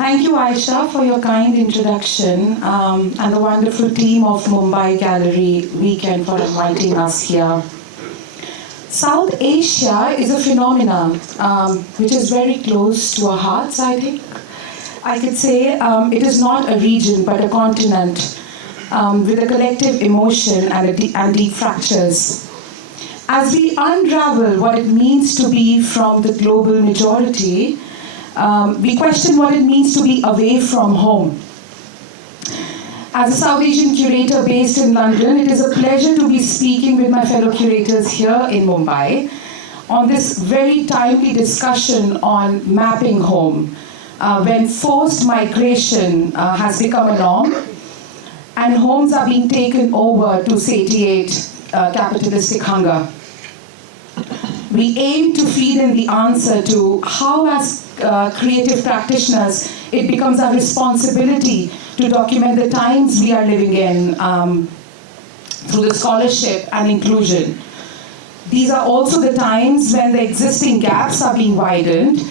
Thank you, Aisha, for your kind introduction and the wonderful team of Mumbai Gallery Weekend for inviting us here. South Asia is a phenomenon which is very close to our hearts, I think. I could say it is not a region but a continent with a collective emotion and deep fractures. As we unravel what it means to be from the global majority, we question what it means to be away from home. As a South Asian curator based in London, it is a pleasure to be speaking with my fellow curators here in Mumbai on this very timely discussion on mapping home, when forced migration has become a norm and homes are being taken over to satiate capitalistic hunger. We aim to feed in the answer to how, as creative practitioners, it becomes our responsibility to document the times we are living in through the scholarship and inclusion. These are also the times when the existing gaps are being widened,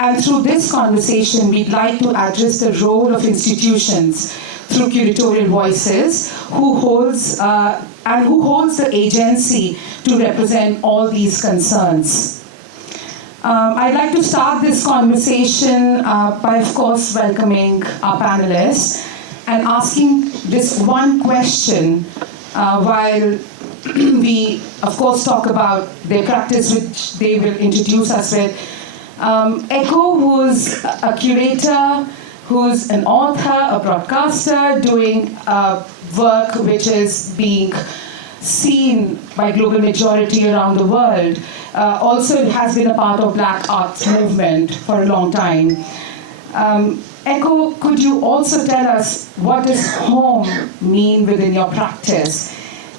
and through this conversation, we'd like to address the role of institutions through curatorial voices, who holds the agency to represent all these concerns. I'd like to start this conversation by, of course, welcoming our panelists and asking this one question while we, of course, talk about their practice, which they will introduce us with. Ekow, who's a curator, who's an author, a broadcaster, doing work which is being seen by global majority around the world. Also has been a part of Black arts movement for a long time. Ekow, could you also tell us what does home mean within your practice?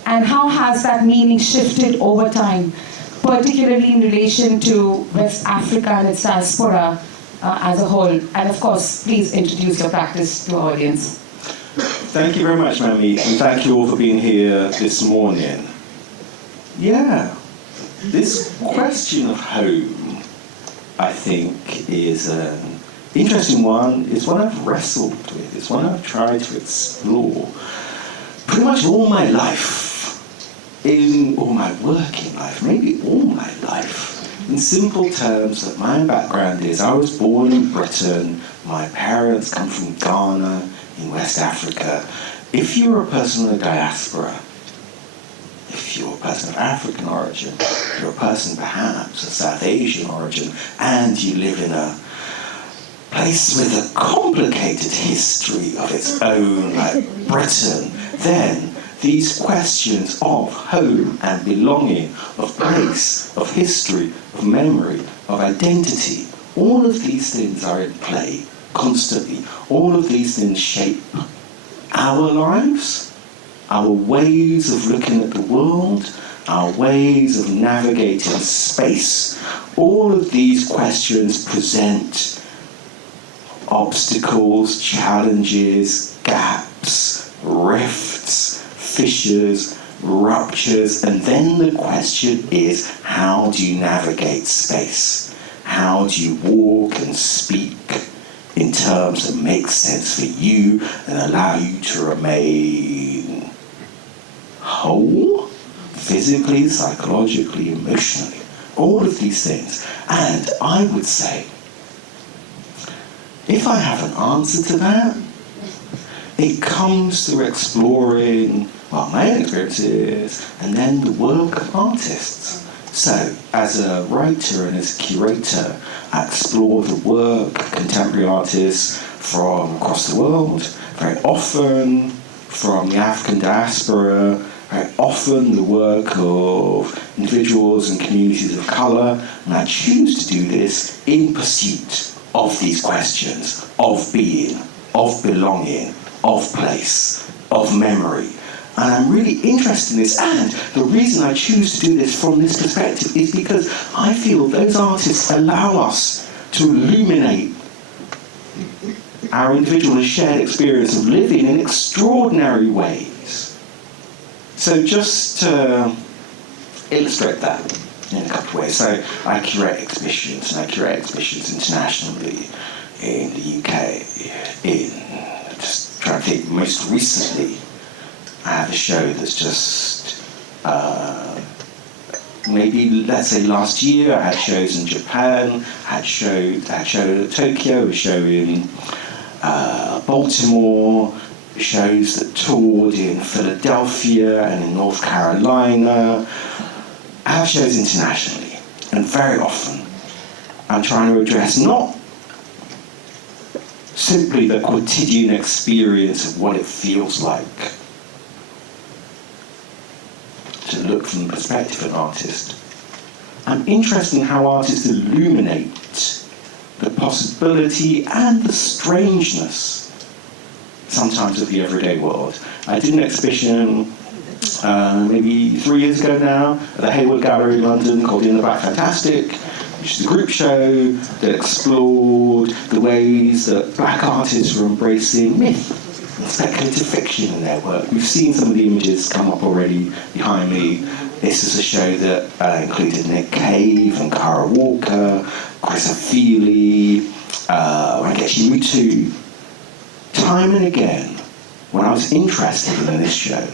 And how has that meaning shifted over time, particularly in relation to West Africa and its diaspora as a whole? And of course, please introduce your practice to our audience. Thank you very much, Manmeet, and thank you all for being here this morning. Yeah, this question of home, I think, is an interesting one. It's one I've wrestled with. It's one I've tried to explore pretty much all my life, in all my working life, maybe all my life. In simple terms, that my background is I was born in Britain, my parents come from Ghana in West Africa. If you're a person in the diaspora, if you're a person of African origin, you're a person perhaps of South Asian origin, and you live in a place with a complicated history of its own, like Britain, then these questions of home and belonging, of place, of history, of memory, of identity, all of these things are in play constantly. All of these things shape our lives, our ways of looking at the world, our ways of navigating space. All of these questions present obstacles, challenges, gaps, rifts, fissures, ruptures, and then the question is, how do you navigate space? How do you walk and speak in terms that make sense for you and allow you to remain whole, physically, psychologically, emotionally, all of these things. And I would say, if I have an answer to that, it comes through exploring what my own experience is, and then the work of artists. So, as a writer and as a curator, I explore the work of contemporary artists from across the world, very often from the African diaspora, very often the work of individuals and communities of colour, and I choose to do this in pursuit of these questions of being, of belonging, of place, of memory. And I'm really interested in this, and the reason I choose to do this from this perspective is because I feel those artists allow us to illuminate our individual and shared experience of living in extraordinary ways. So just to illustrate that in a couple of ways. So I curate exhibitions, and I curate exhibitions internationally in the UK, just trying to think, most recently, I have a show that's just, maybe, let's say last year, I had shows in Japan, I had a show in Tokyo, a show in Baltimore, shows that toured in Philadelphia and in North Carolina. I have shows internationally, and very often I'm trying to address not simply the quotidian experience of what it feels like to look from the perspective of an artist. I'm interested in how artists illuminate the possibility and the strangeness sometimes of the everyday world. I did an exhibition maybe 3 years ago now at the Mumbai Gallery in London called In the Black Fantastic, which is a group show that explored the ways that black artists were embracing myth and speculative fiction in their work. We've seen some of the images come up already behind me. This is a show that included Manmeet K from Kara Walker, Chris Afili, Rangechi Mutu. Time and again, what I was interested in this show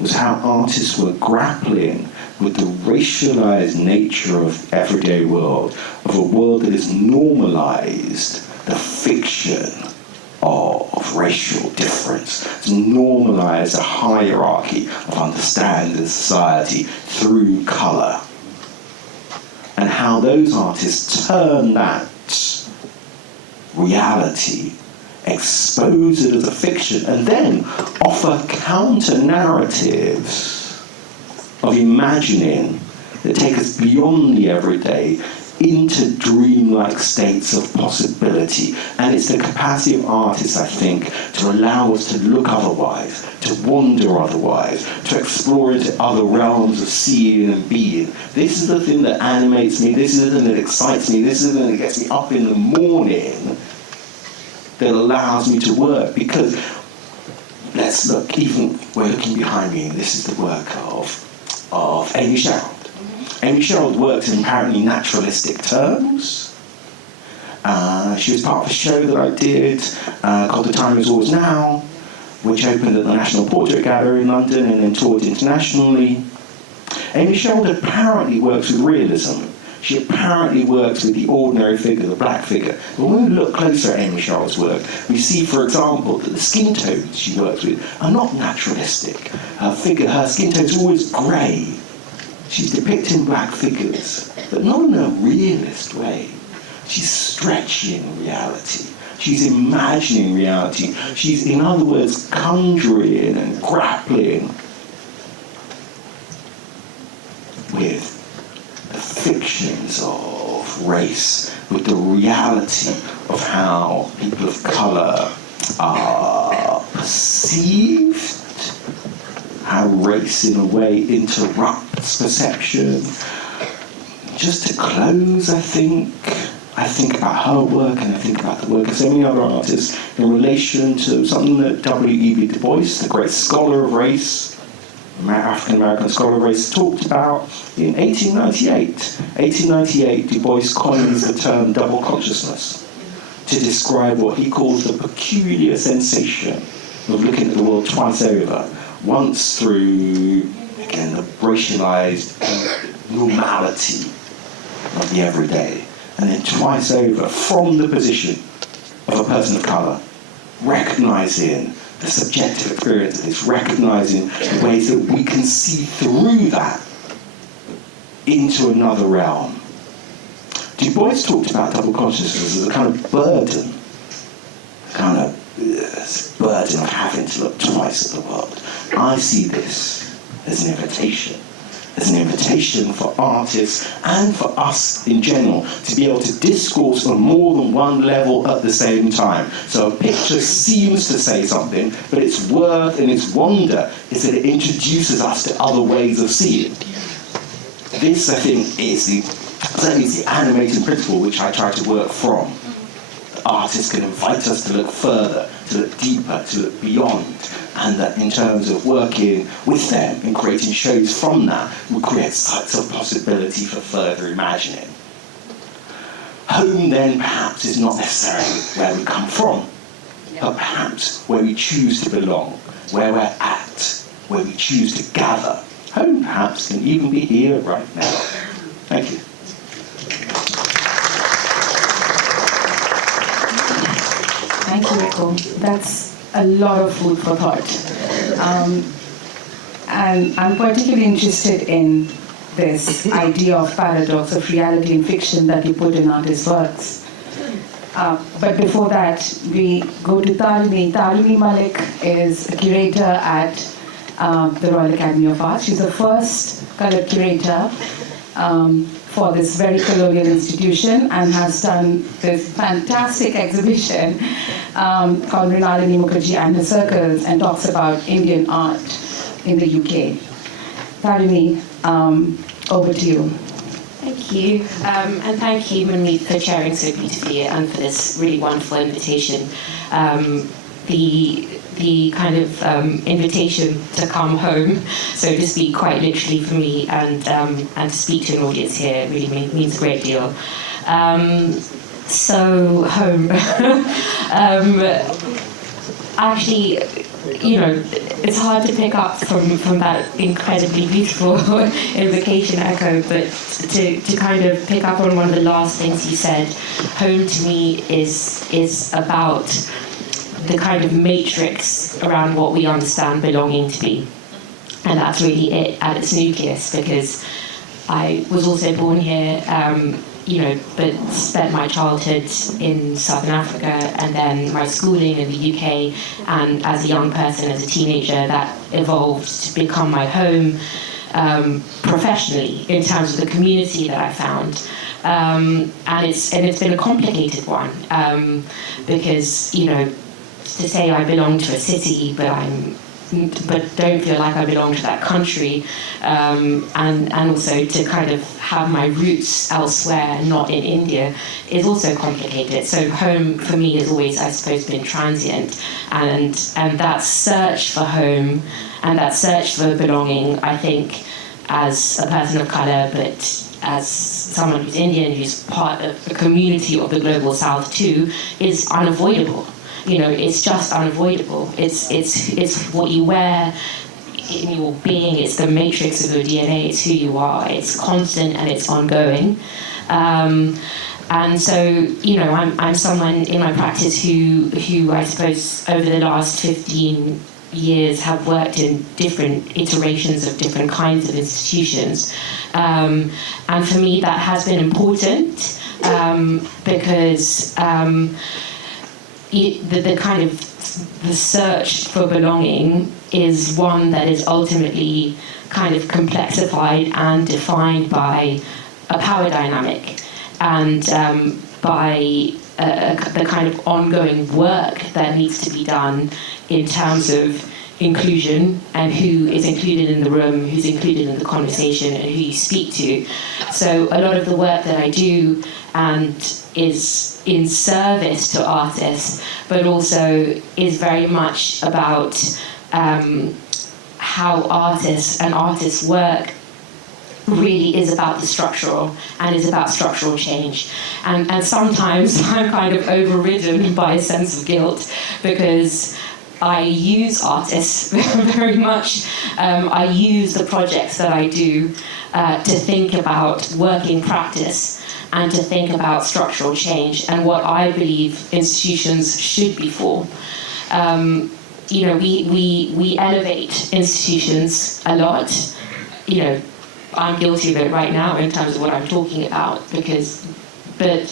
was how artists were grappling with the racialized nature of everyday world, of a world that has normalized the fiction of racial difference, to normalize a hierarchy of understanding society through color, and how those artists turn that reality, expose it as a fiction, and then offer counter-narratives of imagining that take us beyond the everyday into dreamlike states of possibility. And it's the capacity of artists, I think, to allow us to look otherwise, to wander otherwise, to explore into other realms of seeing and being. This is the thing that animates me, this is the thing that excites me, this is the thing that gets me up in the morning, that allows me to work. Because let's look, even we're looking behind me, and this is the work of Amy Sherald. Amy Sherald works in apparently naturalistic terms. She was part of a show that I did called The Time Is Always Now, which opened at the National Portrait Gallery in London and then toured internationally. Amy Sherald apparently works with realism. She apparently works with the ordinary figure, the black figure. But when we look closer at Amy Sherald's work, we see, for example, that the skin tones she works with are not naturalistic. Her skin tones are always grey. She's depicting black figures, but not in a realist way. She's stretching reality. She's imagining reality. She's, in other words, conjuring and grappling with the fictions of race, with the reality of how people of colour are perceived, how race in a way interrupts perception. Just to close, I think about her work, and I think about the work of so many other artists in relation to something that W.E.B. Du Bois, the great scholar of race, African-American scholar of race, talked about in 1898. 1898, Du Bois coins the term double consciousness to describe what he calls the peculiar sensation of looking at the world twice over. Once through, again, the racialized normality of the everyday, and then twice over from the position of a person of colour, recognizing the subjective experience of this, recognizing the ways that we can see through that into another realm. Du Bois talked about double consciousness as a kind of burden, burden of having to look twice at the world. I see this as an invitation for artists and for us in general to be able to discourse on more than one level at the same time. So a picture seems to say something, but its worth and its wonder is that it introduces us to other ways of seeing. This, I think, is the animating principle which I try to work from. Artists can invite us to look further, to look deeper, to look beyond, and that in terms of working with them and creating shows from that, we create sites of possibility for further imagining. home then perhaps is not necessarily where we come from, but perhaps where we choose to belong, where we're at, where we choose to gather. Home perhaps can even be here right now. Thank you. Thank you, Ekow. That's a lot of food for thought. And I'm particularly interested in this idea of paradox of reality and fiction that you put in artists' works. But before that, we go to Tarini. Tarini Malik is a curator at the Royal Academy of Arts. She's the first colored curator for this very colonial institution and has done this fantastic exhibition called Mrinalini Mukherjee and Her Circles and talks about Indian art in the UK. Tarini, over to you. Thank you, and thank you, Manmeet, for chairing so beautifully and for this really wonderful invitation. The kind of invitation to come home, so to speak, quite literally for me, and to speak to an audience here really means a great deal. So home. Actually, it's hard to pick up from that incredibly beautiful invocation, Ekow, but to kind of pick up on one of the last things you said, home to me is about the kind of matrix around what we understand belonging to be. And that's really it at its nucleus, because I was also born here, but spent my childhood in Southern Africa and then my schooling in the UK, and as a young person, as a teenager, that evolved to become my home professionally in terms of the community that I found. And it's been a complicated one, because, to say I belong to a city, but don't feel like I belong to that country, and also to kind of have my roots elsewhere, not in India, is also complicated. So home for me has always, I suppose, been transient, and that search for home and that search for belonging, I think, as a person of colour, but as someone who's Indian, who's part of a community of the global South too, is unavoidable. It's just unavoidable. It's what you wear in your being. It's the matrix of your DNA. It's who you are. It's constant and it's ongoing. And so, I'm someone in my practice who I suppose over the last 15 years have worked in different iterations of different kinds of institutions. And for me, that has been important because the kind of the search for belonging is one that is ultimately kind of complexified and defined by a power dynamic and by the kind of ongoing work that needs to be done in terms of inclusion and who is included in the room, who's included in the conversation, and who you speak to. So a lot of the work that I do and is in service to artists, but also is very much about how artists and artists' work really is about the structural and is about structural change. And sometimes I'm kind of overridden by a sense of guilt because I use artists very much. I use the projects that I do to think about working practice and to think about structural change and what I believe institutions should be for. We elevate institutions a lot. I'm guilty of it right now in terms of what I'm talking about, but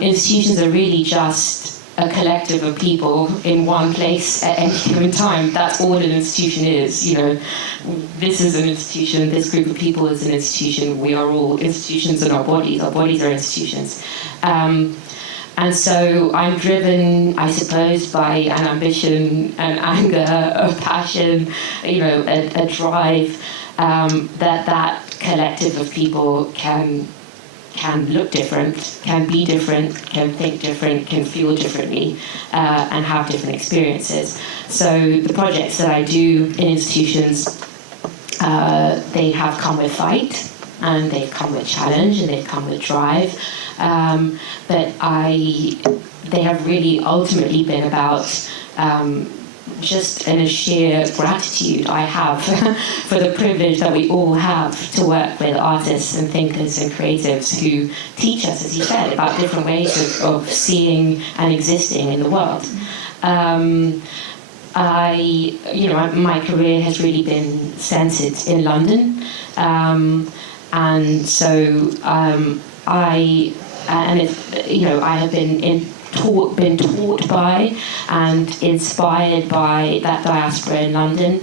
institutions are really just a collective of people in one place at any given time. That's all an institution is. This is an institution, this group of people is an institution, we are all institutions in our bodies are institutions. And so I'm driven, I suppose, by an ambition, an anger, a passion, a drive that collective of people can look different, can be different, can think different, can feel differently, and have different experiences. So the projects that I do in institutions, they have come with fight, and they've come with challenge and they've come with drive. But they have really ultimately been about just in a sheer gratitude I have for the privilege that we all have to work with artists and thinkers and creatives who teach us, as you said, about different ways of seeing and existing in the world. My career has really been centered in London, and so I have been taught by and inspired by that diaspora in London,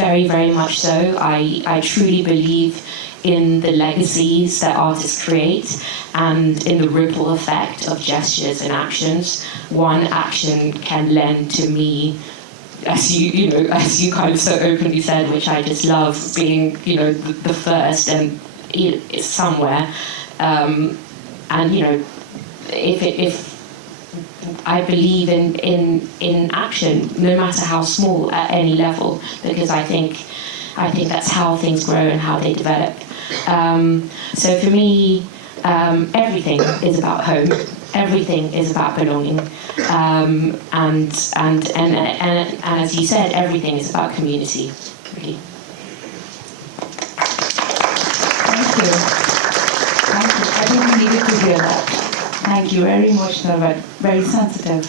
very, very much so. I truly believe in the legacies that artists create and in the ripple effect of gestures and actions. One action can lend to me, as you kind of so openly said, which I just love, being the first and it's somewhere, if I believe in action, no matter how small, at any level, because I think that's how things grow and how they develop. So for me, everything is about home. Everything is about belonging, and as you said, everything is about community. Really. Thank you. I think we needed to hear that. Thank you. Very emotional, but very sensitive.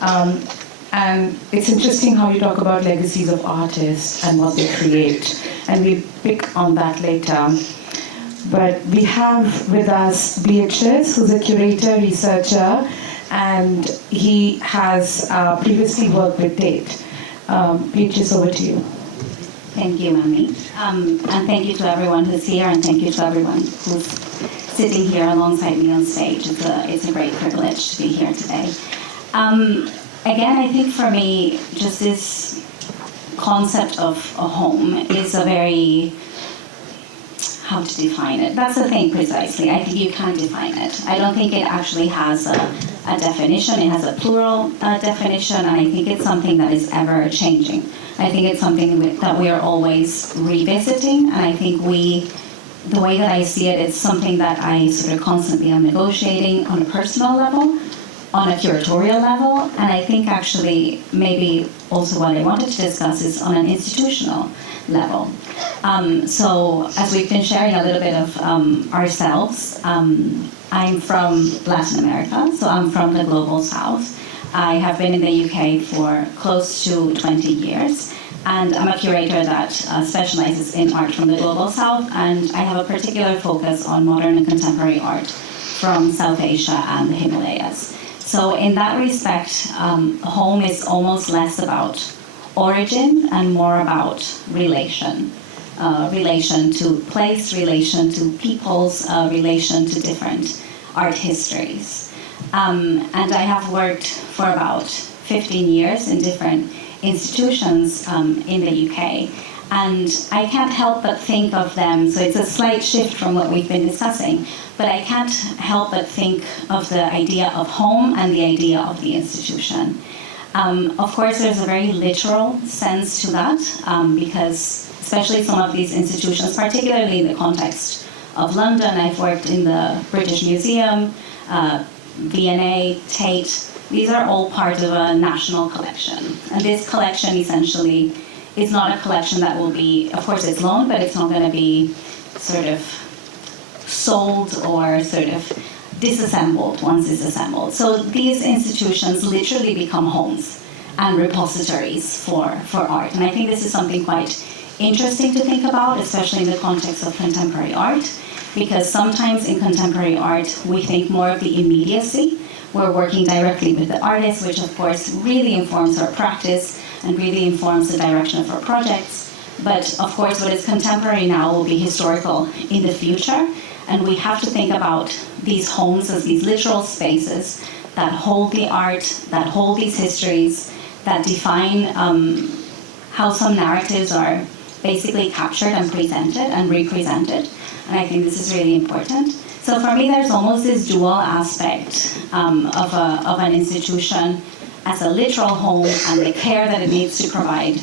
And it's interesting how you talk about legacies of artists and what they create, and we'll pick on that later. But we have with us Beatriz, who's a curator, researcher, and he has previously worked with Tate. Beatriz, over to you. Thank you, Manmeet. And thank you to everyone who's here, and thank you to everyone who's sitting here alongside me on stage. It's a great privilege to be here today. Again, I think for me, just this concept of a home is a very, how to define it? That's the thing precisely. I think you can't define it. I don't think it actually has a definition. It has a plural definition, and I think it's something that is ever changing. I think it's something that we are always revisiting, and I think the way that I see it, it's something that I sort of constantly am negotiating on a personal level, on a curatorial level, and I think actually maybe also what I wanted to discuss is on an institutional level. So as we've been sharing a little bit of ourselves, I'm from Latin America, so I'm from the global south. I have been in the UK for close to 20 years, and I'm a curator that specializes in art from the global south, and I have a particular focus on modern and contemporary art from South Asia and the Himalayas. So in that respect, home is almost less about origin and more about relation. Relation to place, relation to peoples, relation to different art histories. And I have worked for about 15 years in different institutions in the UK. And I can't help but think of them, so it's a slight shift from what we've been discussing, but I can't help but think of the idea of home and the idea of the institution. Of course, there's a very literal sense to that, because especially some of these institutions, particularly in the context of London, I've worked in the British Museum, V&A, Tate. These are all part of a national collection. And this collection essentially is not a collection that will be, of course it's loaned, but it's not going to be sort of sold or sort of disassembled once it's assembled. So these institutions literally become homes and repositories for art. And I think this is something quite interesting to think about, especially in the context of contemporary art, because sometimes in contemporary art we think more of the immediacy. We're working directly with the artist, which of course really informs our practice and really informs the direction of our projects. But of course what is contemporary now will be historical in the future, and we have to think about these homes as these literal spaces that hold the art, that hold these histories, that define how some narratives are basically captured and presented and represented. And I think this is really important. So for me, there's almost this dual aspect of an institution as a literal home and the care that it needs to provide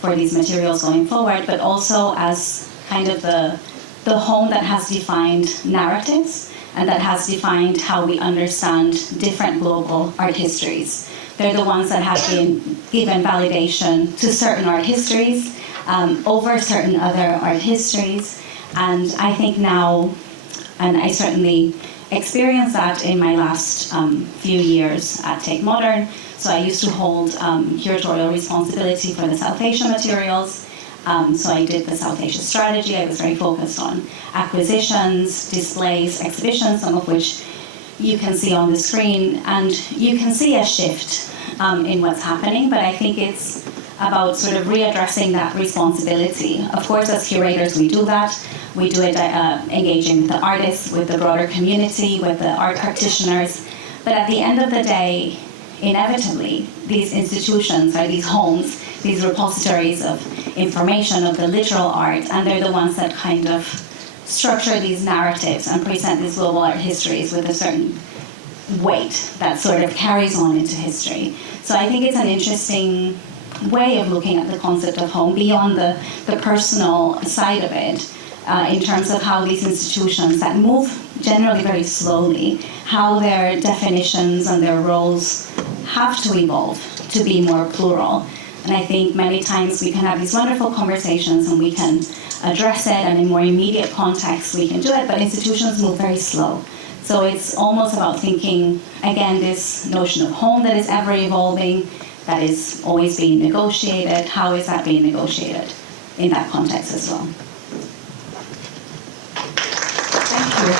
for these materials going forward, but also as kind of the the home that has defined narratives and that has defined how we understand different global art histories. They're the ones that have been given validation to certain art histories over certain other art histories. And I think now, and I certainly experienced that in my last few years at Take Modern. So I used to hold curatorial responsibility for the South Asian materials. So I did the South Asia strategy. I was very focused on acquisitions, displays, exhibitions, some of which you can see on the screen. And you can see a shift in what's happening, but I think it's about sort of readdressing that responsibility. Of course, as curators, we do that. We do it engaging with the artists, with the broader community, with the art practitioners. But at the end of the day, inevitably, these institutions are these homes, these repositories of information, of the literal art, and they're the ones that kind of structure these narratives and present these global art histories with a certain weight that sort of carries on into history. So I think it's an interesting way of looking at the concept of home beyond the personal side of it, in terms of how these institutions that move generally very slowly, how their definitions and their roles have to evolve to be more plural. And I think many times we can have these wonderful conversations and we can address it, and in more immediate context we can do it, but institutions move very slow. So it's almost about thinking, again, this notion of home that is ever evolving, that is always being negotiated. How is that being negotiated in that context as well? Thank you.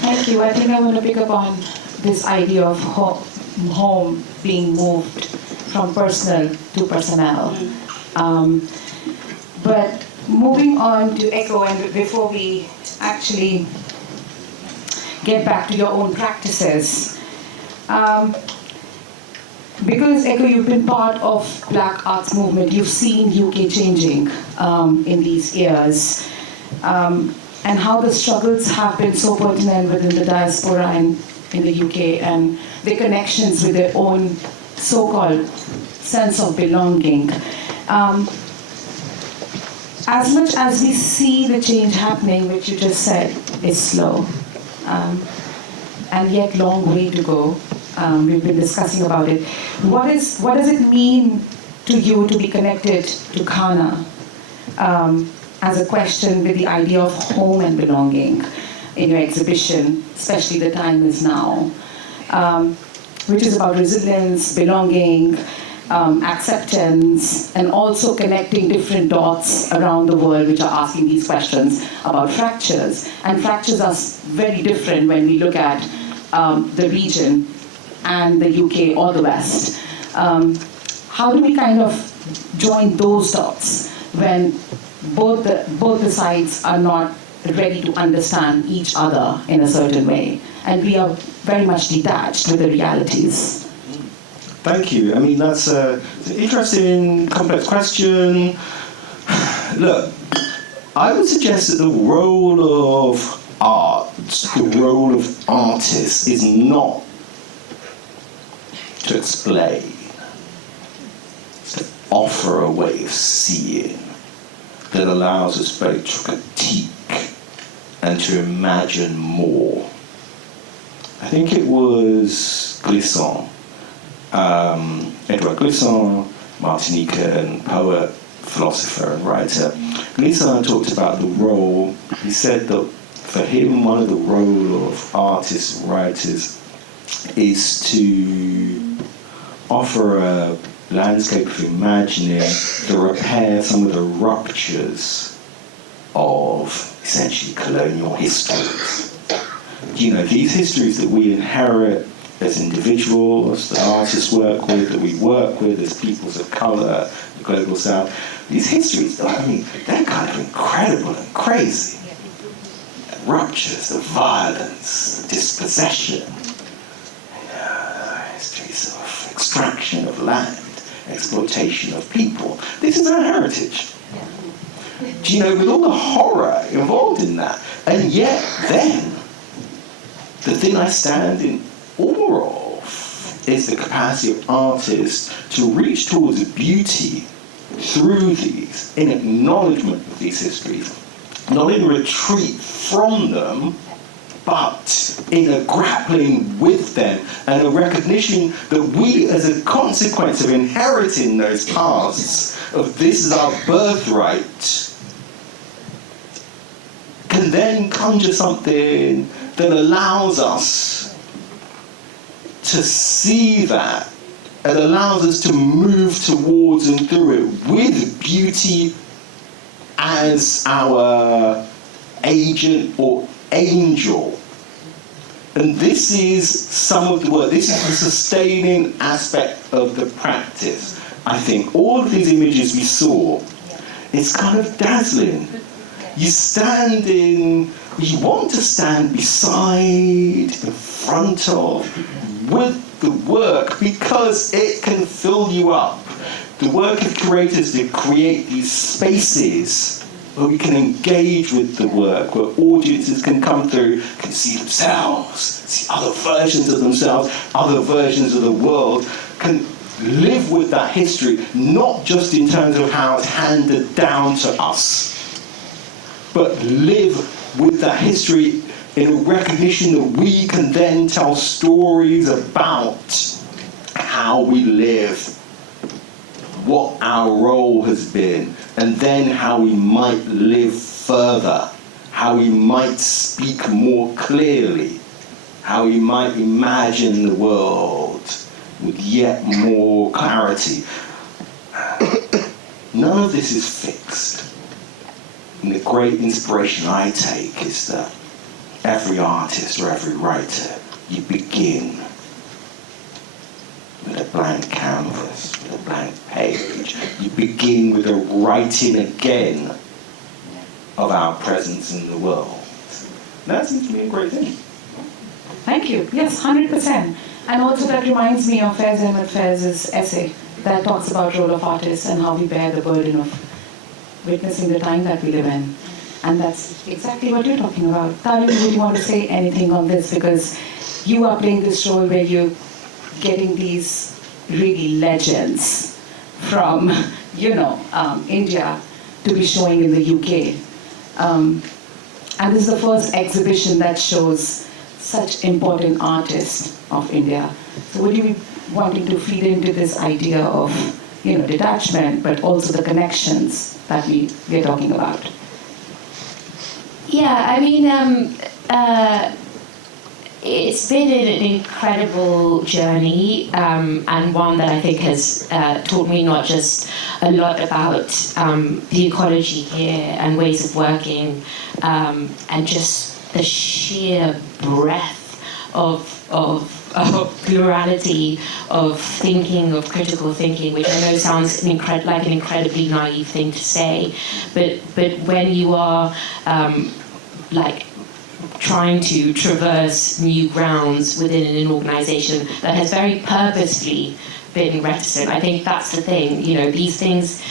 Thank you. I think I want to pick up on this idea of home being moved from personal to personnel. But moving on to Ekow, and before we actually get back to your own practices, because Ekow, you've been part of Black Arts Movement, you've seen UK changing in these years, and how the struggles have been so pertinent within the diaspora and in the UK, and the connections with their own so-called sense of belonging. As much as we see the change happening, which you just said is slow, and yet long way to go. We've been discussing about it. What does it mean to you to be connected to Ghana as a question with the idea of home and belonging in your exhibition, especially The Time Is Now, which is about resilience, belonging, acceptance, and also connecting different dots around the world which are asking these questions about fractures. And fractures are very different when we look at the region and the UK or the West. How do we kind of join those dots when both the sides are not ready to understand each other in a certain way, and we are very much detached with the realities? Thank you. I mean, that's an interesting, complex question. Look, I would suggest that the role of art, the role of artists, is not to explain, it's to offer a way of seeing that allows us both to critique and to imagine more. I think it was Glissant, Edouard Glissant, Martinican poet, philosopher and writer. Glissant talked about the role, he said that for him one of the role of artists and writers is to offer a landscape of imagining to repair some of the ruptures of essentially colonial histories. You know, these histories that we inherit as individuals, that artists work with, that we work with as peoples of colour, the global south, these histories, I mean, they're kind of incredible and crazy. The ruptures, the violence, the dispossession, histories of extraction of land, exploitation of people. This is our heritage. Do you know, with all the horror involved in that, and yet then, the thing I stand in awe of is the capacity of artists to reach towards a beauty through these, in acknowledgement of these histories, not in retreat from them, but in a grappling with them and a recognition that we, as a consequence of inheriting those paths, of this is our birthright, can then conjure something that allows us to see that, and allows us to move towards and through it with beauty as our agent or angel. And this is some of the work, this is the sustaining aspect of the practice. I think all of these images we saw, it's kind of dazzling. You want to stand beside, in front of, with the work, because it can fill you up. The work of curators to create these spaces where we can engage with the work, where audiences can come through, can see themselves, see other versions of themselves, other versions of the world, can live with that history, not just in terms of how it's handed down to us, but live with that history in a recognition that we can then tell stories about how we live, what our role has been, and then how we might live further, how we might speak more clearly, how we might imagine the world with yet more clarity. None of this is fixed. And the great inspiration I take is that every artist or every writer, you begin with a blank canvas, with a blank page. You begin with a writing again of our presence in the world. And that seems to be a great thing. Thank you. Yes, 100%. And also that reminds me of Faiz Ahmed Faiz's essay that talks about role of artists and how we bear the burden of witnessing the time that we live in. And that's exactly what you're talking about. Tarini, would you want to say anything on this? Because you are playing this role where you're getting these really legends from, India to be showing in the UK. And this is the first exhibition that shows such important artists of India. So would you be wanting to feed into this idea of, detachment, but also the connections that we're talking about? Yeah, I mean, it's been an incredible journey, and one that I think has taught me not just a lot about the ecology here and ways of working, and just the sheer breadth of plurality of thinking, of critical thinking, which I know sounds like an incredibly naive thing to say, but when you are trying to traverse new grounds within an organization that has very purposefully been reticent, I think that's the thing. These things,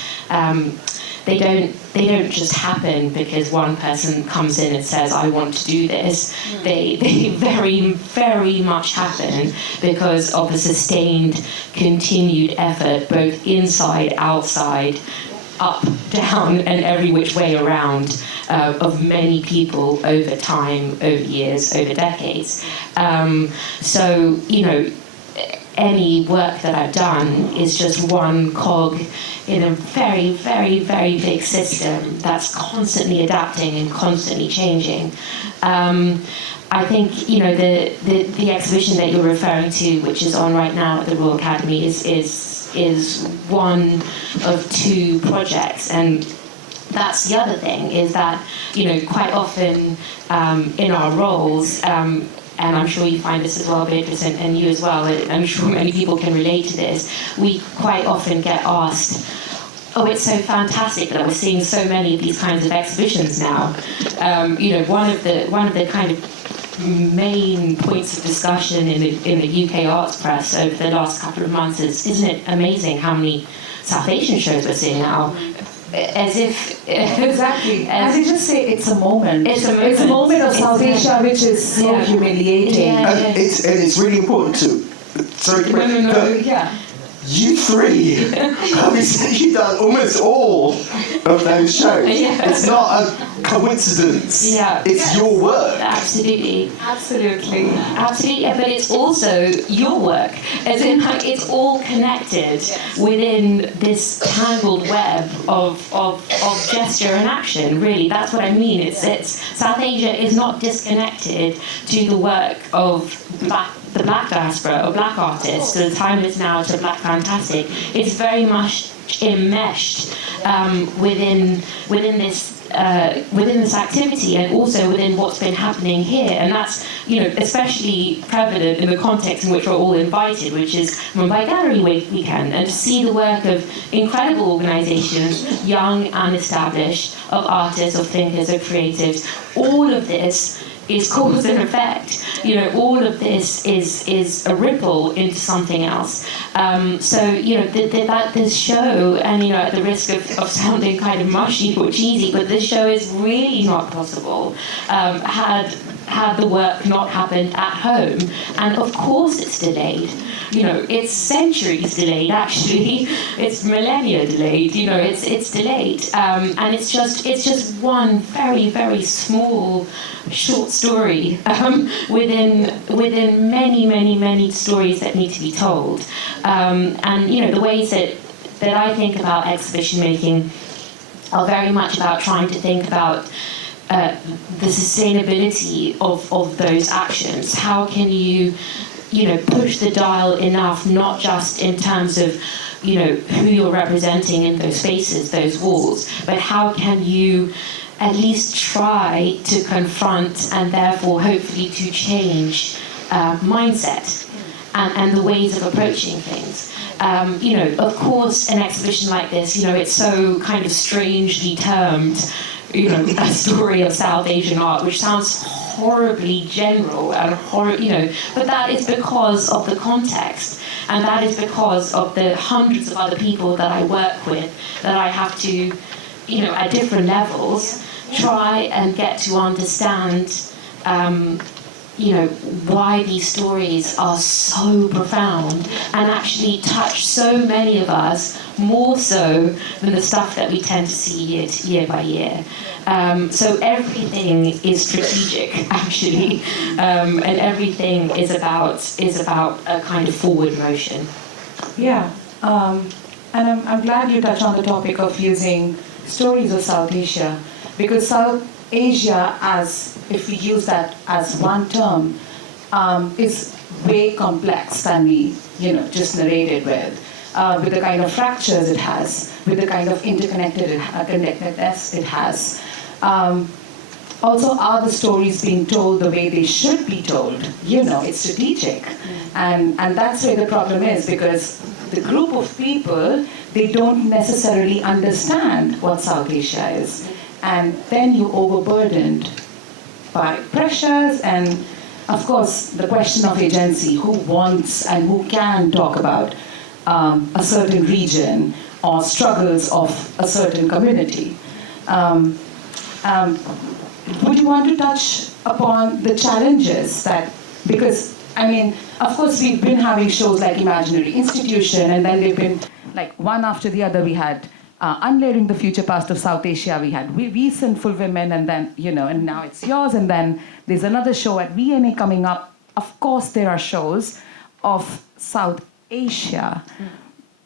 they don't just happen because one person comes in and says, I want to do this. They very, very much happen because of the sustained, continued effort, both inside, outside, up, down, and every which way around, of many people over time, over years, over decades. So, any work that I've done is just one cog in a very, very, very big system that's constantly adapting and constantly changing. I think, the exhibition that you're referring to, which is on right now at the Royal Academy, is one of two projects, and that's the other thing, is that, quite often in our roles, and I'm sure you find this as well, Beatriz, and you as well, I'm sure many people can relate to this, we quite often get asked, oh, it's so fantastic that we're seeing so many of these kinds of exhibitions now. One of the kind of main points of discussion in the UK arts press over the last couple of months is, isn't it amazing how many South Asian shows we're seeing now? As if exactly. As you just say, it's a moment. It's a moment of South Asia, which is so humiliating. And it's really important to. Sorry, Yeah. You three, you've done almost all of those shows. Yeah. It's not a coincidence. Yeah. It's your work. Absolutely. Absolutely. But it's also your work. As in, like, it's all connected within this tangled web of gesture and action, really. That's what I mean. It's South Asia is not disconnected to the work of the black diaspora, or black artists, to the timeless now, to black fantastic. It's very much enmeshed within this activity, and also within what's been happening here. And that's, especially prevalent in the context in which we're all invited, which is Mumbai Gallery Weekend, and to see the work of incredible organizations, young and established, of artists, of thinkers, of creatives. All of this is cause and effect. All of this is a ripple into something else. This show, and at the risk of sounding kind of mushy or cheesy, but this show is really not possible had the work not happened at home. And of course it's delayed. It's centuries delayed, actually. It's millennia delayed. It's delayed. And it's just one very, very small short story within many, many, many stories that need to be told. And the ways that I think about exhibition making are very much about trying to think about the sustainability of those actions. How can you push the dial enough, not just in terms of who you're representing in those spaces, those walls, but how can you at least try to confront and therefore hopefully to change mindset and the ways of approaching things. Of course, an exhibition like this, it's so kind of strangely termed, a story of South Asian art, which sounds horribly general and but that is because of the context, and that is because of the hundreds of other people that I work with, that I have to, at different levels, try and get to understand, why these stories are so profound and actually touch so many of us, more so than the stuff that we tend to see year by year. So everything is strategic, actually, and everything is about a kind of forward motion. Yeah, and I'm glad you touched on the topic of using stories of South Asia, because South Asia, as if we use that as one term, is way complex than we just narrated with the kind of fractures it has, with the kind of interconnectedness it has. Also, are the stories being told the way they should be told? It's strategic. And that's where the problem is, because the group of people, they don't necessarily understand what South Asia is. And then you're overburdened by pressures and, of course, the question of agency, who wants and who can talk about a certain region or struggles of a certain community. Would you want to touch upon the challenges that, because, of course, we've been having shows like Imaginary Institution, and then they've been, like, one after the other. We had Unlayering the Future Past of South Asia, we had Recentful Women, and then, and now it's yours, and then there's another show at VNA coming up. Of course, there are shows of South Asia,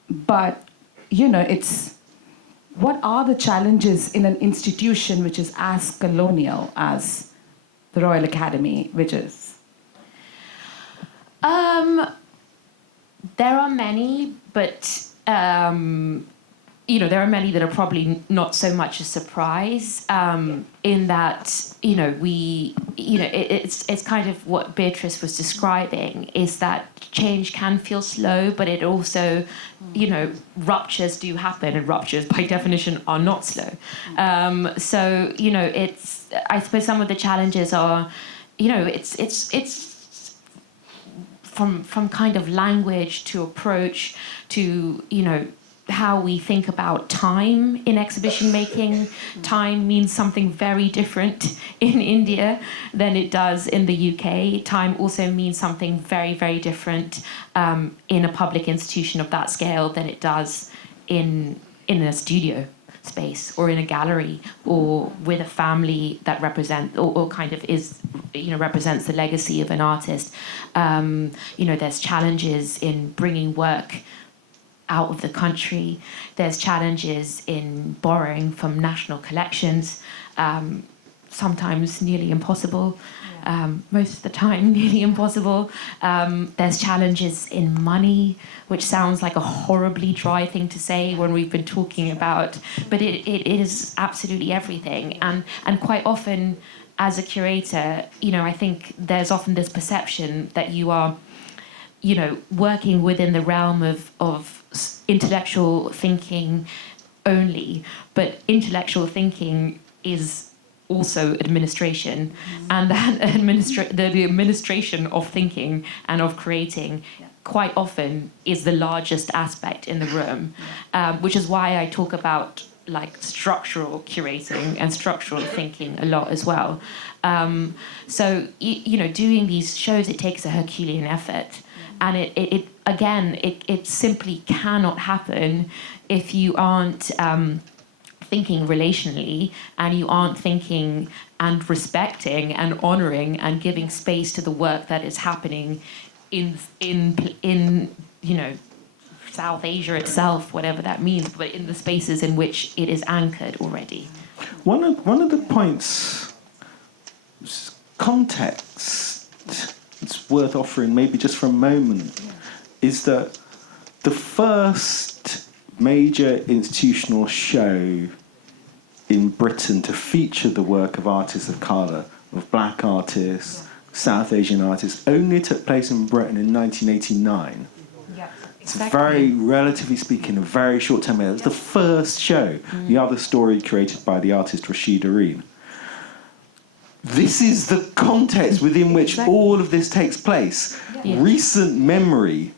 but, it's, what are the challenges in an institution which is as colonial as the Royal Academy, which is? There are many, but there are many that are probably not so much a surprise. In that it's kind of what Beatrice was describing, is that change can feel slow, but it also, ruptures do happen, and ruptures by definition are not slow. So it's, I suppose some of the challenges are, it's from kind of language to approach to, how we think about time in exhibition making. Time means something very different in India than it does in the UK. Time also means something very, very different in a public institution of that scale than it does in a studio space or in a gallery or with a family that represents or kind of is, represents the legacy of an artist. There's challenges in bringing work out of the country. There's challenges in borrowing from national collections, sometimes nearly impossible, most of the time nearly impossible. There's challenges in money, which sounds like a horribly dry thing to say when we've been talking about, but it is absolutely everything. And quite often, as a curator, I think there's often this perception that you are, working within the realm of intellectual thinking only, but intellectual thinking is also administration, and that the administration of thinking and of creating quite often is the largest aspect in the room, which is why I talk about like structural curating and structural thinking a lot as well. So doing these shows, it takes a Herculean effort, and it simply cannot happen if you aren't thinking relationally, and you aren't thinking and respecting and honoring and giving space to the work that is happening in South Asia itself, whatever that means, but in the spaces in which it is anchored already. One of the points, context, it's worth offering maybe just for a moment, is that the first major institutional show in Britain to feature the work of artists of colour, of black artists, South Asian artists, only took place in Britain in 1989. It's very, relatively speaking, a very short time. It was the first show. The other story created by the artist Rashid Areen. This is the context within which all of this takes place. Recent memory.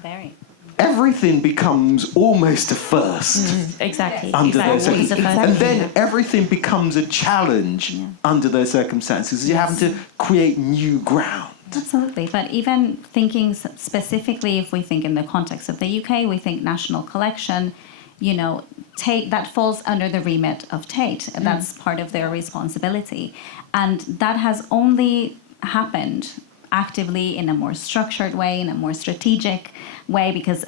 Very. Everything becomes almost a first. Exactly. Under those circumstances. Exactly. And then everything becomes a challenge under those circumstances. You're having to create new ground. Absolutely. But even thinking specifically, if we think in the context of the UK, we think National Collection, Tate, that falls under the remit of Tate. That's part of their responsibility. And that has only happened actively in a more structured way, in a more strategic way, because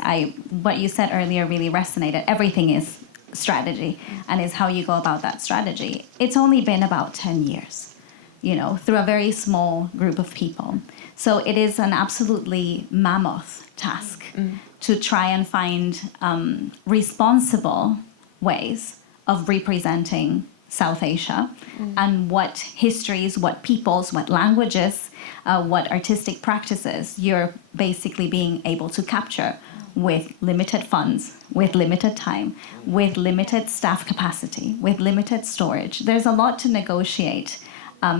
what you said earlier really resonated. Everything is strategy and is how you go about that strategy. It's only been about 10 years, through a very small group of people. So it is an absolutely mammoth task to try and find responsible ways of representing South Asia and what histories, what peoples, what languages, what artistic practices you're basically being able to capture with limited funds, with limited time, with limited staff capacity, with limited storage. There's a lot to negotiate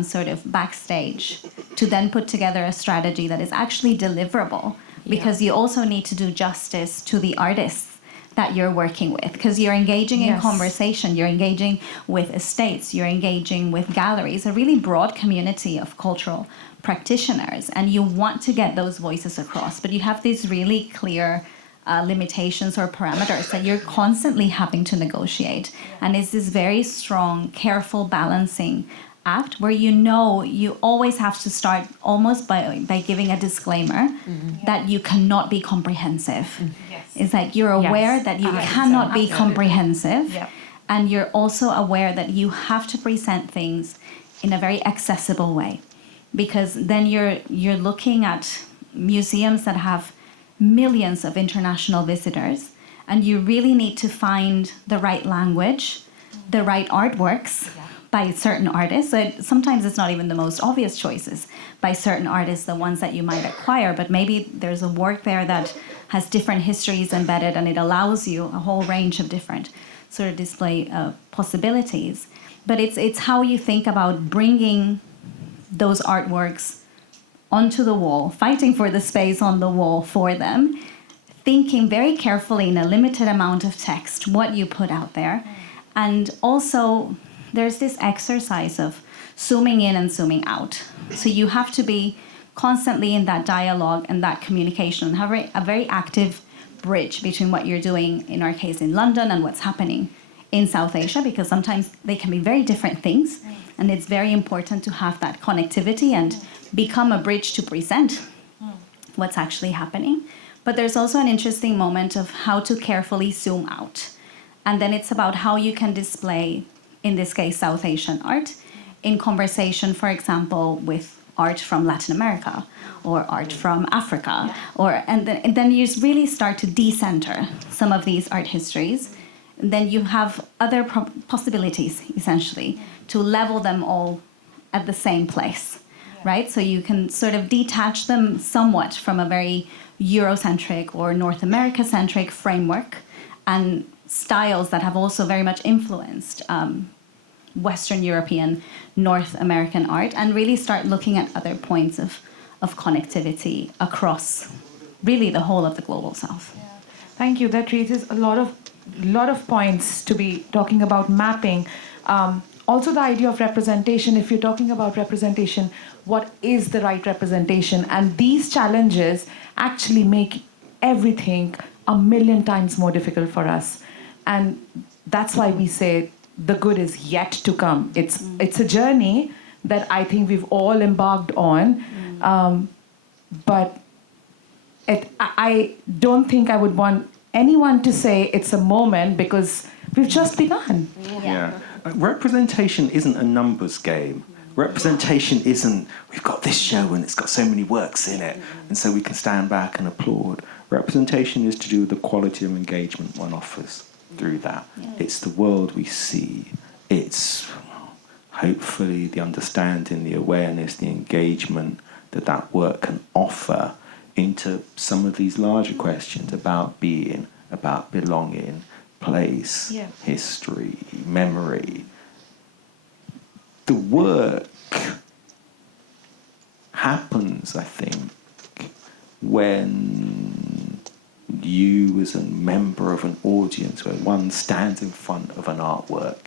sort of backstage to then put together a strategy that is actually deliverable, because you also need to do justice to the artists that you're working with, because you're engaging in conversation, you're engaging with estates, you're engaging with galleries, a really broad community of cultural practitioners, and you want to get those voices across, but you have these really clear limitations or parameters that you're constantly having to negotiate. And it's this very strong, careful balancing act where you always have to start almost by giving a disclaimer that you cannot be comprehensive. It's like you're aware that you cannot be comprehensive, and you're also aware that you have to present things in a very accessible way, because then you're looking at museums that have millions of international visitors, and you really need to find the right language, the right artworks by certain artists. So sometimes it's not even the most obvious choices by certain artists, the ones that you might acquire, but maybe there's a work there that has different histories embedded, and it allows you a whole range of different sort of display possibilities. But it's how you think about bringing those artworks onto the wall, fighting for the space on the wall for them, thinking very carefully in a limited amount of text what you put out there. And also, there's this exercise of zooming in and zooming out. So you have to be constantly in that dialogue and that communication, have a very active bridge between what you're doing, in our case in London, and what's happening in South Asia, because sometimes they can be very different things. And it's very important to have that connectivity and become a bridge to present what's actually happening. But there's also an interesting moment of how to carefully zoom out. And then it's about how you can display, in this case, South Asian art in conversation, for example, with art from Latin America or art from Africa. And then you really start to decenter some of these art histories. And then you have other possibilities, essentially, to level them all at the same place, right? So you can sort of detach them somewhat from a very Eurocentric or North America-centric framework and styles that have also very much influenced Western European, North American art, and really start looking at other points of connectivity across really the whole of the global South. Yeah. Thank you. That raises a lot of points to be talking about mapping. Also the idea of representation. If you're talking about representation, what is the right representation? And these challenges actually make everything a million times more difficult for us. And that's why we say the good is yet to come. It's a journey that I think we've all embarked on. But I don't think I would want anyone to say it's a moment, because we've just begun. Yeah. Representation isn't a numbers game. Representation isn't, we've got this show and it's got so many works in it, and so we can stand back and applaud. Representation is to do with the quality of engagement one offers through that. It's the world we see. It's hopefully the understanding, the awareness, the engagement that work can offer into some of these larger questions about being, about belonging, place, history, memory. The work happens, I think, when you as a member of an audience, where one stands in front of an artwork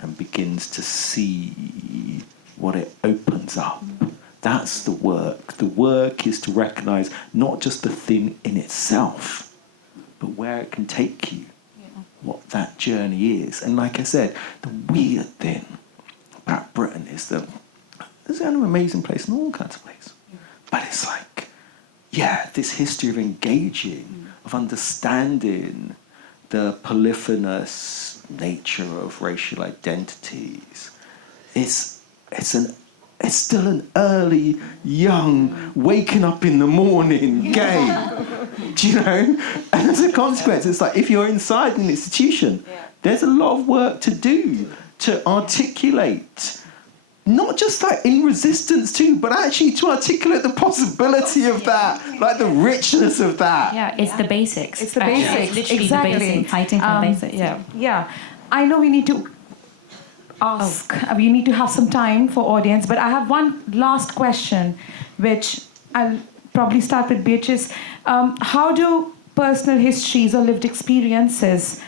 and begins to see what it opens up. That's the work. The work is to recognize not just the thing in itself, but where it can take you, what that journey is. And like I said, the weird thing about Britain is that it's an amazing place in all kinds of places. But it's like, this history of engaging, of understanding the polyphonous nature of racial identities. It's still an early, young, waking up in the morning game. Do you know? And as a consequence, it's like if you're inside an institution, there's a lot of work to do to articulate, not just like in resistance to, but actually to articulate the possibility of that, like the richness of that. Yeah, it's the basics. It's the basics. It's literally exactly. the basics. Fighting for basics. Yeah. I know we need to ask. We need to have some time for audience, but I have one last question, which I'll probably start with Beatriz. How do personal histories or lived experiences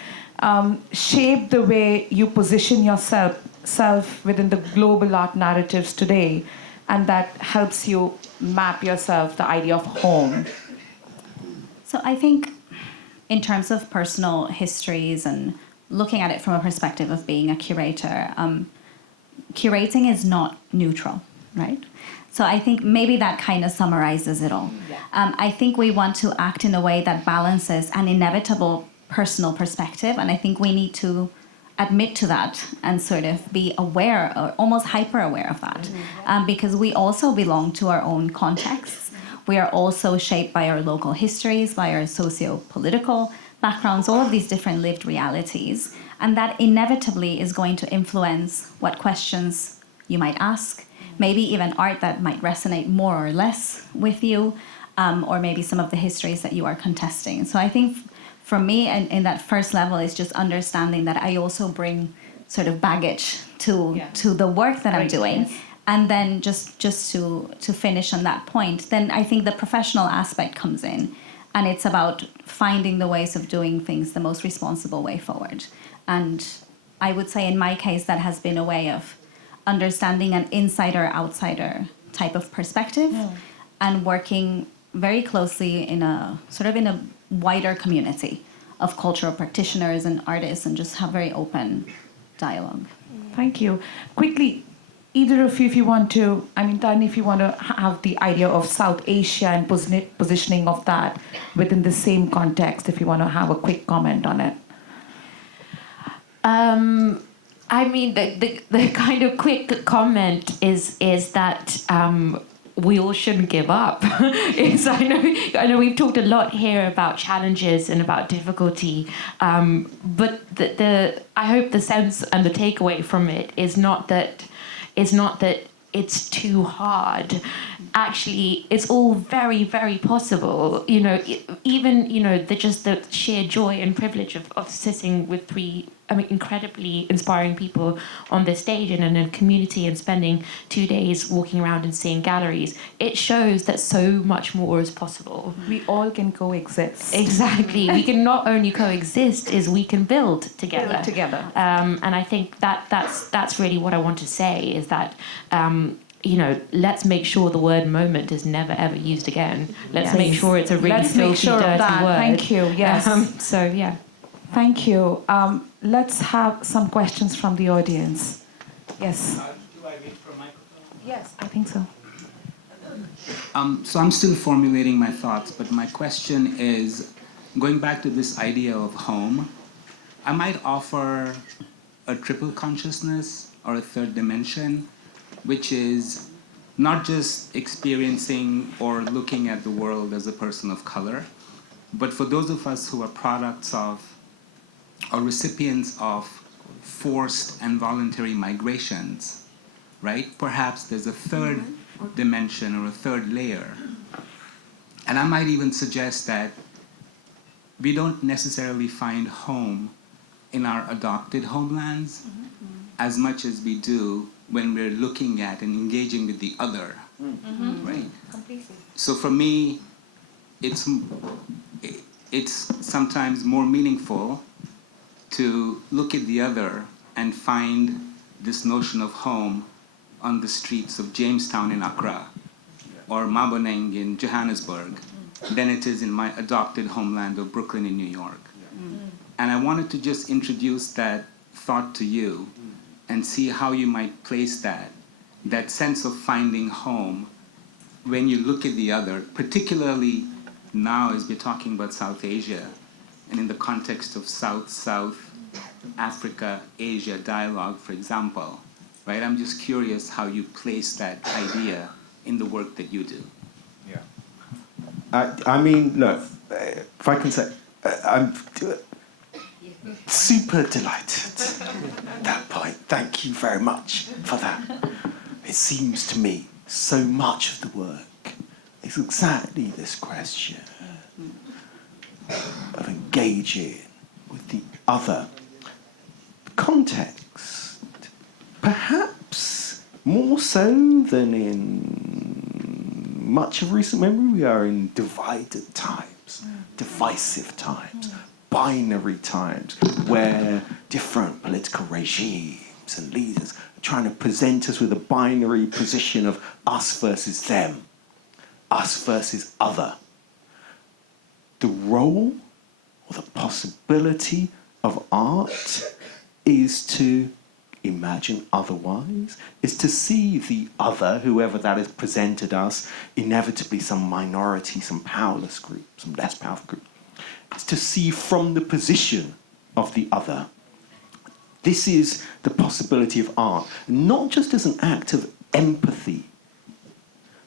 shape the way you position yourself within the global art narratives today, and that helps you map yourself, the idea of home? So I think in terms of personal histories and looking at it from a perspective of being a curator, curating is not neutral, right? So I think maybe that kind of summarizes it all. I think we want to act in a way that balances an inevitable personal perspective, and I think we need to admit to that and sort of be aware, or almost hyper-aware of that, because we also belong to our own contexts. We are also shaped by our local histories, by our socio-political backgrounds, all of these different lived realities, and that inevitably is going to influence what questions you might ask, maybe even art that might resonate more or less with you, or maybe some of the histories that you are contesting. So I think for me, in that first level, is just understanding that I also bring sort of baggage to the work that I'm doing. And then just to finish on that point, then I think the professional aspect comes in. And it's about finding the ways of doing things the most responsible way forward. And I would say in my case, that has been a way of understanding an insider-outsider type of perspective and working very closely in a wider community of cultural practitioners and artists and just have very open dialogue. Thank you. Quickly, either of you, if you want to, Tarini, if you want to have the idea of South Asia and positioning of that within the same context, if you want to have a quick comment on it. The kind of quick comment is that we all shouldn't give up. I know we've talked a lot here about challenges and about difficulty, but I hope the sense and the takeaway from it is not that it's too hard. Actually, it's all very, very possible. Even the sheer joy and privilege of sitting with three incredibly inspiring people on this stage and in a community and spending 2 days walking around and seeing galleries, it shows that so much more is possible. We all can coexist. Exactly. We can not only coexist, is we can build together. And I think that's really what I want to say, is that let's make sure the word moment is never ever used again. Let's make sure it's a really filthy, dirty word. Thank you. Yes. Thank you. Let's have some questions from the audience. Yes. Do I wait for a microphone? Yes, I think so. So I'm still formulating my thoughts, but my question is, going back to this idea of home, I might offer a triple consciousness or a third dimension, which is not just experiencing or looking at the world as a person of color, but for those of us who are products of or recipients of forced and voluntary migrations, right? Perhaps there's a third dimension or a third layer. And I might even suggest that we don't necessarily find home in our adopted homelands as much as we do when we're looking at and engaging with the other, right? Completely. So for me, it's sometimes more meaningful to look at the other and find this notion of home on the streets of Jamestown in Accra or Maboneng in Johannesburg than it is in my adopted homeland of Brooklyn in New York. And I wanted to just introduce that thought to you and see how you might place that sense of finding home when you look at the other, particularly now as we're talking about South Asia and in the context of South Africa, Asia dialogue, for example, right? I'm just curious how you place that idea in the work that you do. Yeah. Look, if I can say, I'm super delighted at that point. Thank you very much for that. It seems to me so much of the work is exactly this question of engaging with the other context, perhaps more so than in much of recent memory. We are in divided times, divisive times, binary times, where different political regimes and leaders are trying to present us with a binary position of us versus them, us versus other. The role or the possibility of art is to imagine otherwise, is to see the other, whoever that is presented us, inevitably some minority, some powerless group, some less powerful group. It's to see from the position of the other. This is the possibility of art, not just as an act of empathy,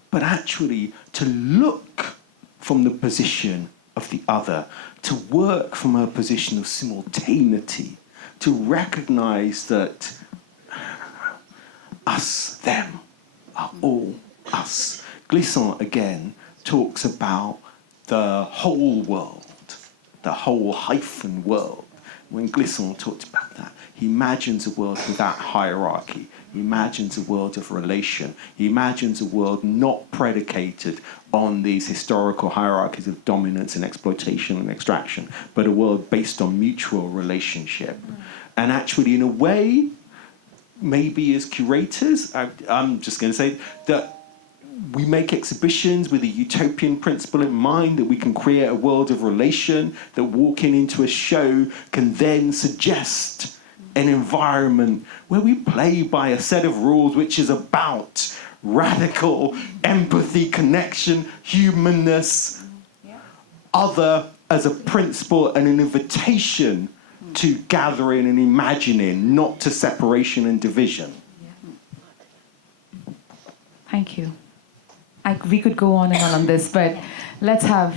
but actually to look from the position of the other, to work from a position of simultaneity, to recognize that us, them, are all us. Glissant, again, talks about the whole world, the whole hyphen world. When Glissant talked about that, He imagines a world without hierarchy. He imagines a world of relation. He imagines a world not predicated on these historical hierarchies of dominance and exploitation and extraction, but a world based on mutual relationship. And actually, in a way, maybe as curators, I'm just going to say that we make exhibitions with a utopian principle in mind, that we can create a world of relation, that walking into a show can then suggest an environment where we play by a set of rules which is about radical empathy, connection, humanness, other as a principle and an invitation to gathering and imagining, not to separation and division. Thank you. We could go on and on this, but let's have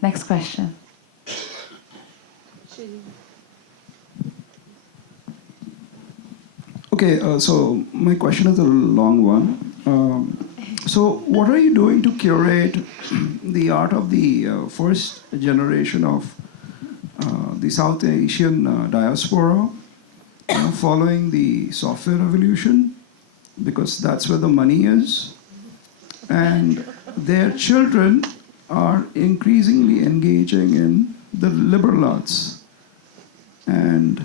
next question. Okay, so my question is a long one. So what are you doing to curate the art of the first generation of the South Asian diaspora, following the software revolution, because that's where the money is, and their children are increasingly engaging in the liberal arts. And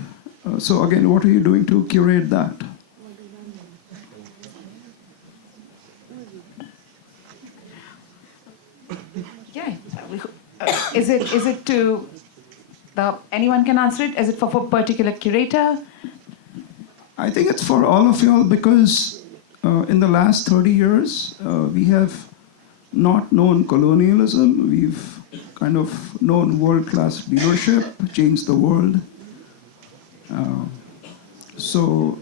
so again, what are you doing to curate that? Yeah. Is it to anyone can answer it? Is it for a particular curator? I think it's for all of y'all, because in the last 30 years, we have not known colonialism. We've kind of known world-class leadership, changed the world. So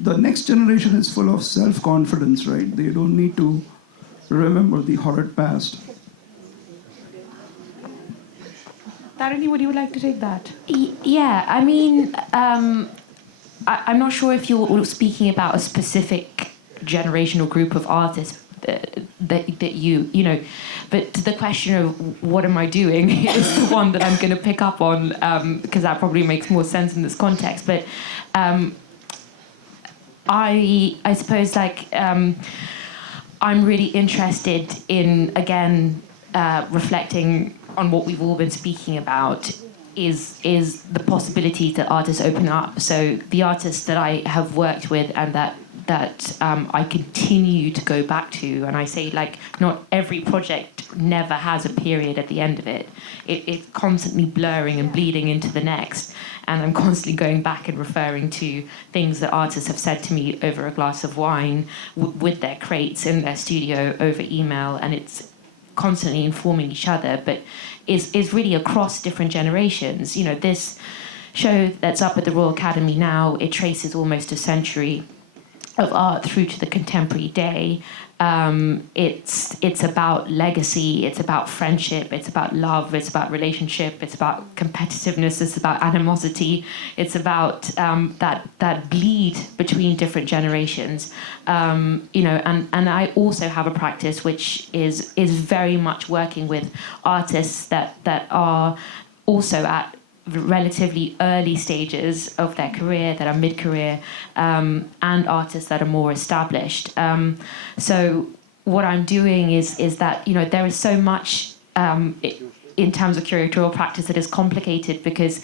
the next generation is full of self-confidence, right? They don't need to remember the horrid past. Tarini, would you like to take that? Yeah, I mean, I'm not sure if you're speaking about a specific generational group of artists that you know, but the question of what am I doing is the one that I'm going to pick up on, because that probably makes more sense in this context. But I suppose, like, I'm really interested in, again, reflecting on what we've all been speaking about, is the possibilities that artists open up. So the artists that I have worked with and that I continue to go back to, and I say, like, not every project never has a period at the end of it. It's constantly blurring and bleeding into the next, and I'm constantly going back and referring to things that artists have said to me over a glass of wine, with their crates in their studio, over email, and it's constantly informing each other, but is really across different generations. You know, this show that's up at the Royal Academy now, it traces almost a century of art through to the contemporary day. It's about legacy, it's about friendship, it's about love, it's about relationship, it's about competitiveness, it's about animosity, it's about that bleed between different generations. You know, and I also have a practice which is very much working with artists that are also at relatively early stages of their career, that are mid-career, and artists that are more established. So what I'm doing is that, you know, there is so much in terms of curatorial practice that is complicated, because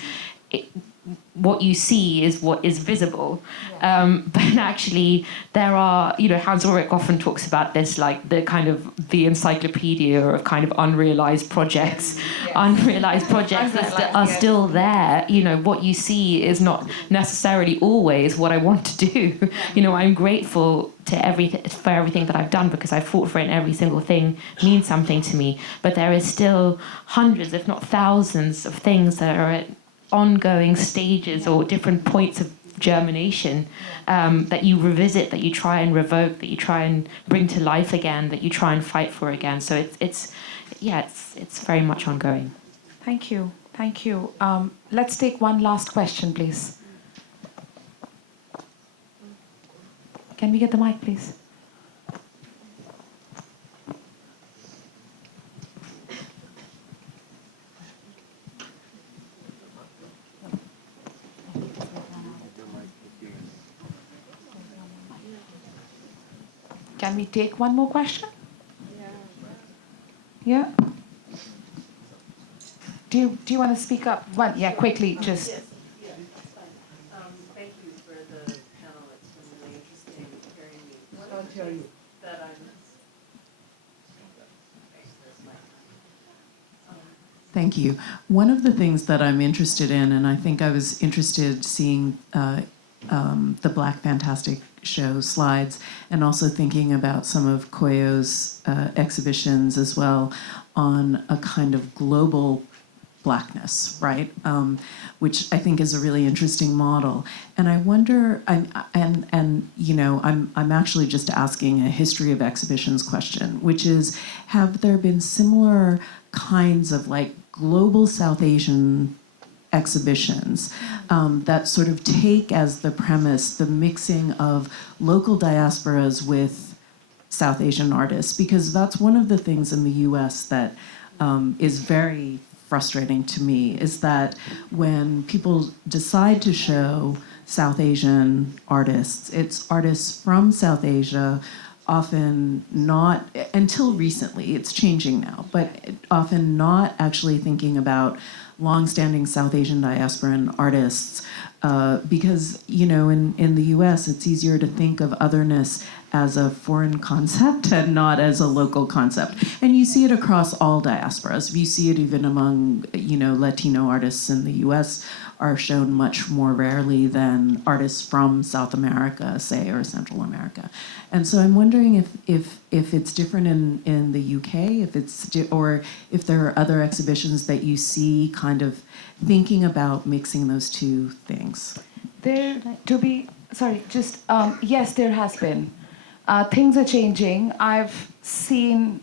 what you see is what is visible. But actually there are, you know, Hans Ulrich often talks about this, like the encyclopedia of kind of unrealized projects. Yes. Unrealized projects that are still there. You know, what you see is not necessarily always what I want to do. You know, I'm grateful for everything that I've done, because I fought for it, and every single thing means something to me. But there is still hundreds, if not thousands, of things that are at ongoing stages or different points of germination, that you revisit, that you try and revoke, that you try and bring to life again, that you try and fight for again. So it's very much ongoing. Thank you. Let's take one last question, please. Can we get the mic, please? Can we take one more question? Yeah? Do you want to speak up? One, yeah, quickly, just. Yes, yeah, it's fine. Thank you for the panel. It's been really interesting hearing you. One of the things that I'm Thank you. One of the things that I'm interested in, and I think I was interested seeing the Black Fantastic Show slides, and also thinking about some of Koyo's exhibitions as well, on a kind of global Blackness, right? Which I think is a really interesting model. And I wonder, I'm actually just asking a history of exhibitions question, which is, have there been similar kinds of like global South Asian exhibitions that sort of take as the premise the mixing of local diasporas with South Asian artists? Because that's one of the things in the US that is very frustrating to me, is that when people decide to show South Asian artists, it's artists from South Asia, often not, until recently, it's changing now, but often not actually thinking about longstanding South Asian diasporan artists, because, in the US, it's easier to think of otherness as a foreign concept and not as a local concept. And you see it across all diasporas. You see it even among, Latino artists in the US are shown much more rarely than artists from South America, say, or Central America. And so I'm wondering if it's different in the UK, or if there are other exhibitions that you see kind of thinking about mixing those two things. Yes, there has been. Things are changing. I've seen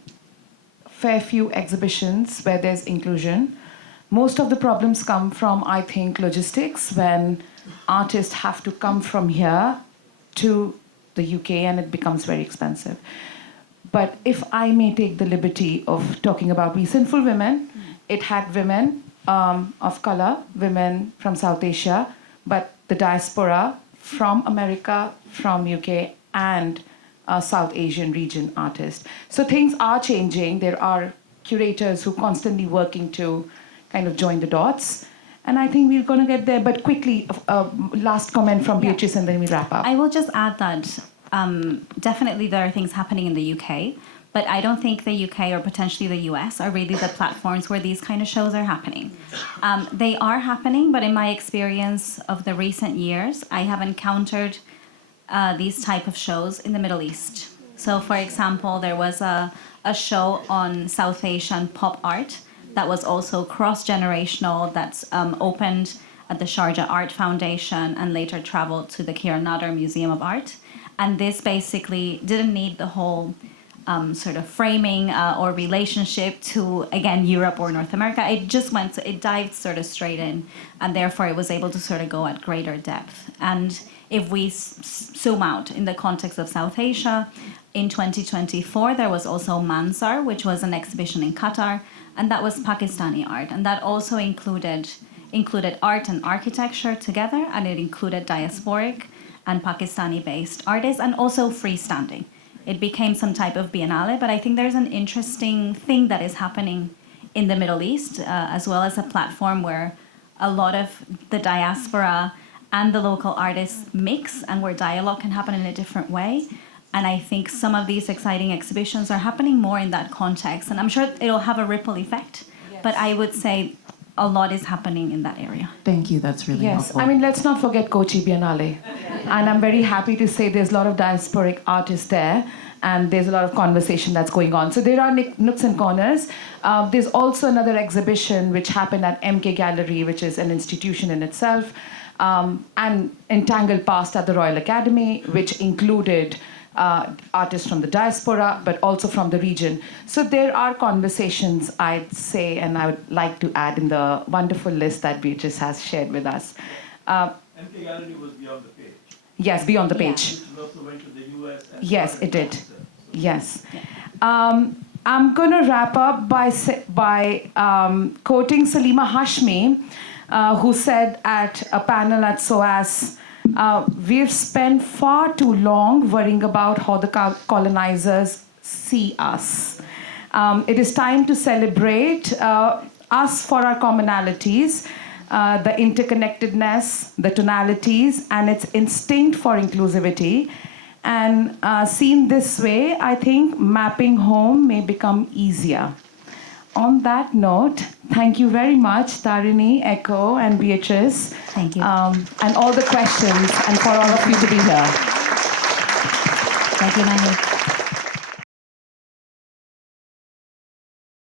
a fair few exhibitions where there's inclusion. Most of the problems come from, I think, logistics, when artists have to come from here to the UK and it becomes very expensive. But if I may take the liberty of talking about We Sinful Women, it had women of color, women from South Asia, but the diaspora from America, from UK, and South Asian region artists. So things are changing. There are curators who are constantly working to kind of join the dots. And I think we're going to get there. But quickly, last comment from Beatriz, and then we wrap up. I will just add that definitely there are things happening in the UK, but I don't think the UK or potentially the US are really the platforms where these kind of shows are happening. They are happening, but in my experience of the recent years, I have encountered these type of shows in the Middle East. So, for example, there was a show on South Asian pop art that was also cross-generational, that's opened at the Sharjah Art Foundation and later traveled to the Kiran Nadar Museum of Art. And this basically didn't need the whole sort of framing or relationship to, again, Europe or North America. It dived sort of straight in, and therefore it was able to sort of go at greater depth. And if we zoom out in the context of South Asia, in 2024, there was also Mansar, which was an exhibition in Qatar, and that was Pakistani art. And that also included art and architecture together, and it included diasporic and Pakistani-based artists, and also freestanding. It became some type of biennale, but I think there's an interesting thing that is happening in the Middle East, as well as a platform where a lot of the diaspora and the local artists mix, and where dialogue can happen in a different way. And I think some of these exciting exhibitions are happening more in that context, and I'm sure it'll have a ripple effect, but I would say a lot is happening in that area. Thank you, that's really helpful. I mean, let's not forget Kochi Biennale. And I'm very happy to say there's a lot of diasporic artists there, and there's a lot of conversation that's going on. So there are nooks and corners. There's also another exhibition which happened at MK Gallery, which is an institution in itself, and Entangled Past at the Royal Academy, which included artists from the diaspora, but also from the region. So there are conversations, I'd say, and I would like to add in the wonderful list that Beatriz has shared with us. MK Gallery was beyond the page. Yes, beyond the page. Which also went to the US. Yes, it did. Yes. I'm going to wrap up by quoting Salima Hashmi, who said at a panel at SOAS we've spent far too long worrying about how the colonizers see us. It is time to celebrate us for our commonalities, the interconnectedness, the tonalities, and its instinct for inclusivity. And seen this way, I think mapping home may become easier. On that note, thank you very much, Tarini, Ekow, and Beatriz. Thank you. And all the questions, and for all of you to be here. Thank you, Manmeet.